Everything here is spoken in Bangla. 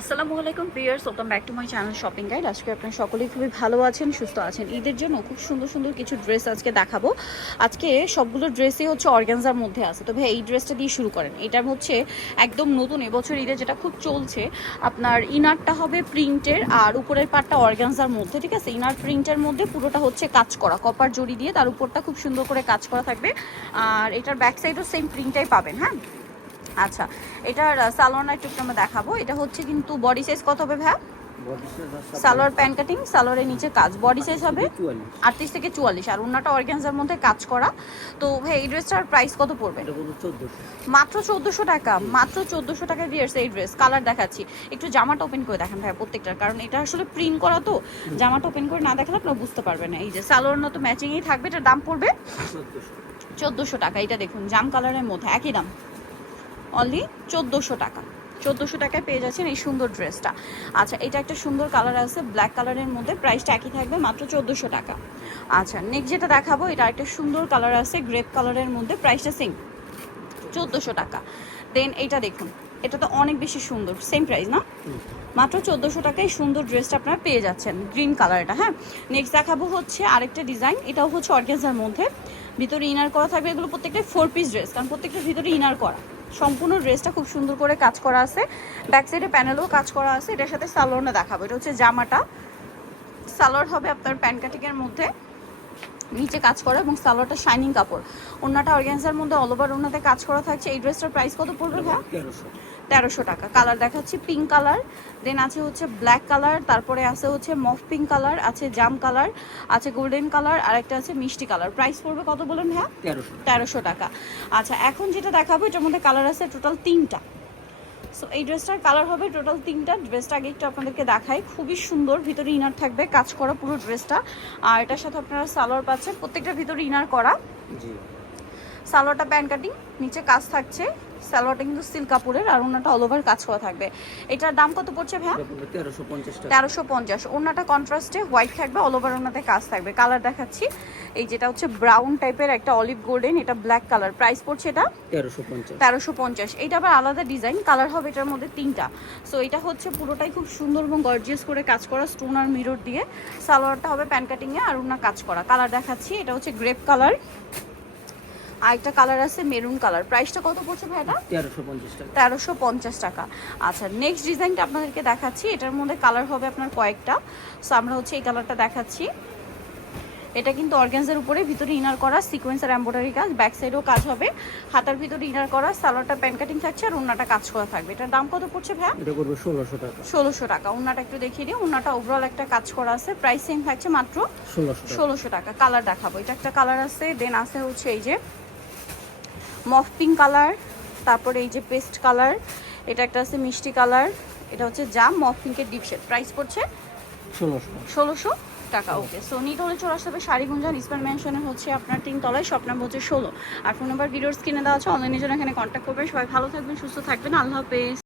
আসসালামু আলাইকুম viewers, welcome back to my channel shopping guide. আজকে আপনারা সকলেই খুবই ভালো আছেন, সুস্থ আছেন। ঈদের জন্য খুব সুন্দর সুন্দর কিছু ড্রেস আজকে দেখাবো। আজকে সবগুলো ড্রেসই হচ্ছে অর্গানজার মধ্যে আছে। তো ভাই এই ড্রেসটা দিয়ে শুরু করেন। এটা হচ্ছে একদম নতুন এবছর ঈদে যেটা খুব চলছে। আপনার ইনারটা হবে প্রিন্টের আর উপরের পাটটা অর্গানজার মধ্যে, ঠিক আছে। ইনার প্রিন্টের মধ্যে পুরোটা হচ্ছে কাজ করা কপার জড়ি দিয়ে, তার উপরটা খুব সুন্দর করে কাজ করা থাকবে। আর এটার ব্যাক সাইডও সেম প্রিন্টটাই পাবেন। হ্যাঁ, আচ্ছা, এটার সালোয়ার একটু আমরা দেখাবো। এটা হচ্ছে কিন্তু বডি সাইজ কত হবে ভাই? সালোয়ার প্যান্ট কাটিং, সালোয়ারের নিচে কাজ, বডি সাইজ হবে 38 থেকে 44 আর ওন্নাটা অর্গানজার মধ্যে কাজ করা। তো ভাই এই ড্রেসটার প্রাইস কত পড়বে? মাত্র 1400 টাকা। মাত্র 1400 টাকা দিয়ে এই ড্রেস। কালার দেখাচ্ছি, একটু জামাটা ওপেন করে দেখেন ভাই প্রত্যেকটার, কারণ এটা আসলে প্রিন্ট করা তো জামাটা ওপেন করে না দেখালে আপনারা বুঝতে পারবেন না। এই যে সালোয়ার তো ম্যাচিংই থাকবে। এটার দাম পড়বে 1400 টাকা। এটা দেখুন জাম কালারের মধ্যে একই দাম, অনলি 1400 টাকা। 1400 টাকায় পেয়ে যাচ্ছেন এই সুন্দর ড্রেসটা। আচ্ছা, এটা একটা সুন্দর কালার আছে ব্ল্যাক কালারের মধ্যে, প্রাইসটা একই থাকবে মাত্র 1400 টাকা। আচ্ছা, নেক্সট যেটা দেখাবো এটা একটা সুন্দর কালার আছে গ্রেপ কালারের মধ্যে, প্রাইসটা সেম 1400 টাকা। দেন এইটা দেখুন, এটা তো অনেক বেশি সুন্দর, সেম প্রাইস না? মাত্র 1400 টাকায় সুন্দর ড্রেসটা আপনারা পেয়ে যাচ্ছেন, গ্রিন কালারটা। হ্যাঁ, নেক্সট দেখাবো হচ্ছে আরেকটা ডিজাইন। এটাও হচ্ছে অর্গানজার মধ্যে, ভিতরে ইনার করা থাকবে। এগুলো প্রত্যেকটা 4 পিস ড্রেস, কারণ প্রত্যেকটা ভিতরে ইনার করা। সম্পূর্ণ ড্রেসটা খুব সুন্দর করে কাজ করা আছে, ব্যাক সাইডে প্যানেলও কাজ করা আছে। এটার সাথে সালোয়ারটা দেখাবো। এটা হচ্ছে জামাটা, সালোয়ার হবে আপনার প্যান্ট কাটিংয়ের মধ্যে, নিচে কাজ করা এবং সালোয়ারটা শাইনিং কাপড়। ওন্নাটা অর্গানজার মধ্যে অল ওভার ওন্নাতে কাজ করা থাকছে। এই ড্রেসটার প্রাইস কত পড়বে ভাই? 1300 টাকা। কালার দেখাচ্ছি পিঙ্ক কালার, দেন আছে হচ্ছে ব্ল্যাক কালার, তারপরে আছে হচ্ছে মফ পিঙ্ক কালার, আছে জাম কালার, আছে গোল্ডেন কালার, আর একটা আছে মিষ্টি কালার। প্রাইস পড়বে কত বলেন ভাই? 1300 টাকা। আচ্ছা, এখন যেটা দেখাবো এটার মধ্যে কালার আছে টোটাল 3টা। সো এই ড্রেসটার কালার হবে টোটাল 3টা। ড্রেসটা আগে একটু আপনাদেরকে দেখাই, খুবই সুন্দর। ভিতরে ইনার থাকবে কাজ করা পুরো ড্রেসটা, আর এটার সাথে আপনারা সালোয়ার পাচ্ছেন, প্রত্যেকটার ভিতরে ইনার করা। সালোয়ারটা প্যান্ট কাটিং, নিচে কাজ থাকছে। সালোয়ারটা কিন্তু সিল্ক কাপড়ের আর ওন্নাটা অল ওভার কাজ করা থাকবে। এটার দাম কত পড়ছে ভাই? 1350। ওন্নাটা কন্ট্রাস্টে হোয়াইট থাকবে, অল ওভার ওন্নাতে কাজ থাকবে। কালার দেখাচ্ছি, এই যেটা হচ্ছে ব্রাউন টাইপের একটা অলিভ গোল্ডেন, এটা ব্ল্যাক কালার। প্রাইস পড়ছে এটা 1350। এইটা আবার আলাদা ডিজাইন, কালার হবে এটার মধ্যে 3টা। সো এটা হচ্ছে পুরোটাই খুব সুন্দর এবং গর্জিয়াস করে কাজ করা স্টোন আর মিরর দিয়ে। সালোয়ারটা হবে প্যান্ট কাটিংয়ে আর ওন্না কাজ করা। কালার দেখাচ্ছি, এটা হচ্ছে গ্রেপ কালার, আর একটা কালার আছে মেরুন কালার। প্রাইসটা কত পড়ছে ভাই এটা? 1350 টাকা। আচ্ছা, নেক্সট ডিজাইনটা আপনাদেরকে দেখাচ্ছি। এটার মধ্যে কালার হবে আপনার কয়েকটা। সো আমরা হচ্ছে এই কালারটা দেখাচ্ছি। এটা কিন্তু অর্গানজার উপরে ভিতরে ইনার করা সিকোয়েন্স আর এমব্রয়ডারি কাজ, ব্যাক সাইডেও কাজ হবে, হাতার ভিতরে ইনার করা, সালোয়ারটা প্যান্ট কাটিং থাকছে আর ওন্নাটা কাজ করা থাকবে। এটার দাম কত পড়ছে ভাই? এটা করবে 1600 টাকা। 1600 টাকা। ওন্নাটা একটু দেখিয়ে দিই। ওন্নাটা ওভারঅল একটা কাজ করা আছে, প্রাইস সেম থাকছে মাত্র 1600 টাকা। কালার দেখাবো, এটা একটা কালার আছে, দেন আছে হচ্ছে এই যে মফ পিঙ্ক কালার, তারপরে এই যে পেস্ট কালার, এটা একটা আছে মিষ্টি কালার, এটা হচ্ছে জাম মফ পিঙ্কের ডিপ শেড। প্রাইস পড়ছে 1600 টাকা। ওকে, সো নিট হলে চলে আসতে হবে শাড়িগুঞ্জান ইসমাইল ম্যানশনের হচ্ছে আপনার 3 তলায়, শপ নাম্বার হচ্ছে 16, আর ফোন নাম্বার ভিডিওর স্ক্রিনে দেওয়া আছে। অনলাইনের জন্য এখানে কন্ট্যাক্ট করবেন। সবাই ভালো থাকবেন, সুস্থ থাকবেন, আল্লাহ হাফেজ।